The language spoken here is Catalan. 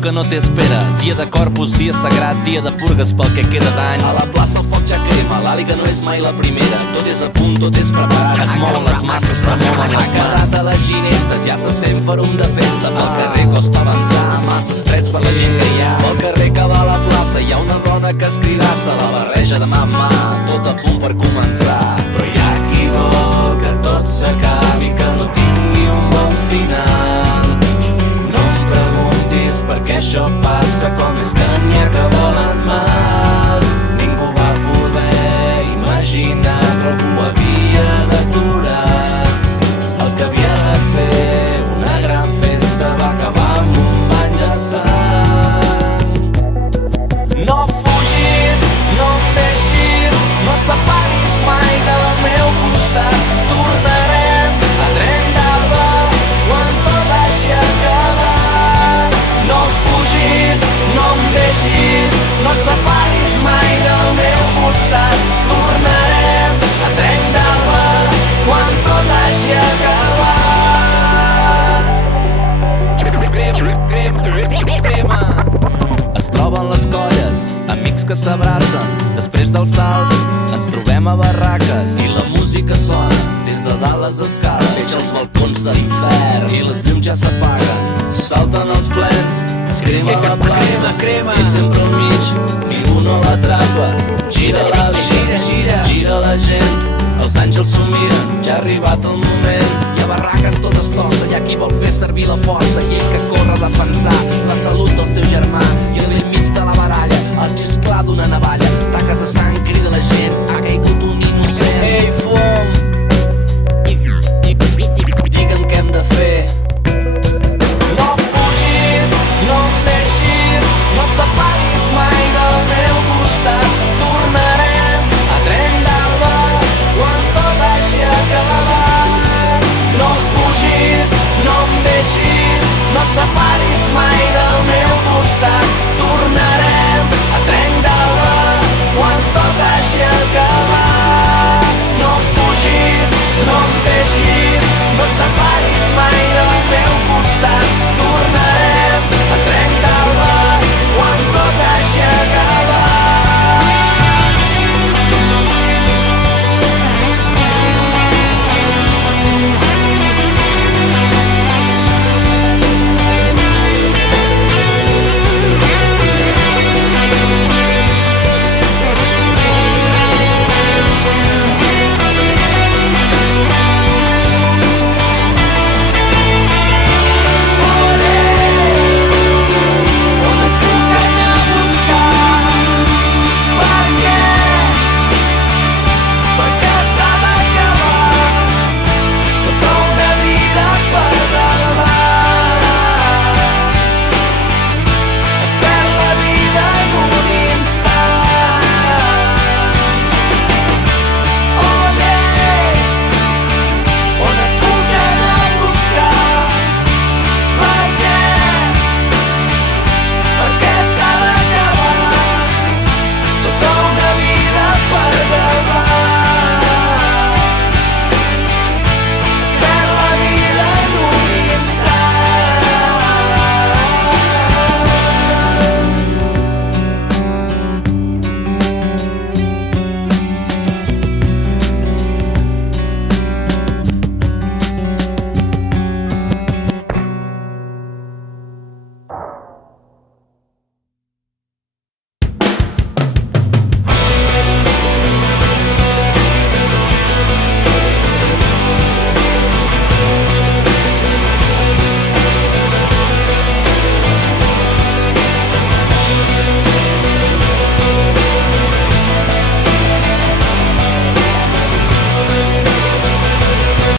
que no t'espera. Dia de Corpus, dia sagrat, dia de purgues pel que queda d'any. A la plaça el foc ja crema, l'àliga no és mai la primera. Tot és a punt, tot és preparat. Es mouen les masses, tremolen les mans. Data de ginesta, ja se sent ferum de festa. Pel carrer costa avançar, massa estrets per la gent que hi ha. Pel carrer que va a la plaça hi ha una dona que es cridassa. La barreja de mà en mà, tot a punt per començar. Però hi ha qui vol que tot s'acabi, que no tingui un bon final. No em preguntis per què això passa, com és que n'hi ha que volen mal. Ningú va poder imaginar, però algú havia d'aturar. El que havia de ser una gran festa va acabar amb un bany de sang. No fugis, no em deixis, no et separis mai del meu costat. Tornarem a tren d'alba quan tot hagi acabat. No fugis, no em deixis, no et separis mai del meu costat. Tornarem a tren d'alba quan tot hagi acabat. Crema. Es troben les colles, amics que s'abracen. Després dels salts ens trobem a barraques i la música sona des de dalt les escales. Veig els balcons de l'infern I les llums ja s'apaguen. salten els plens, es crema la plaça. crema. Ell sempre al mig, ningú no l'atrapa. Gira la gent, gira la gent. Els àngels s'ho miren, ja ha arribat el moment. Hi ha barraques totes tossa, hi ha qui vol fer servir la força, i ell que corre a defensar la salut del seu germà. I al bell mig de la baralla, el xisclar d'una navalla, taques de sang, crida la gent, ha caigut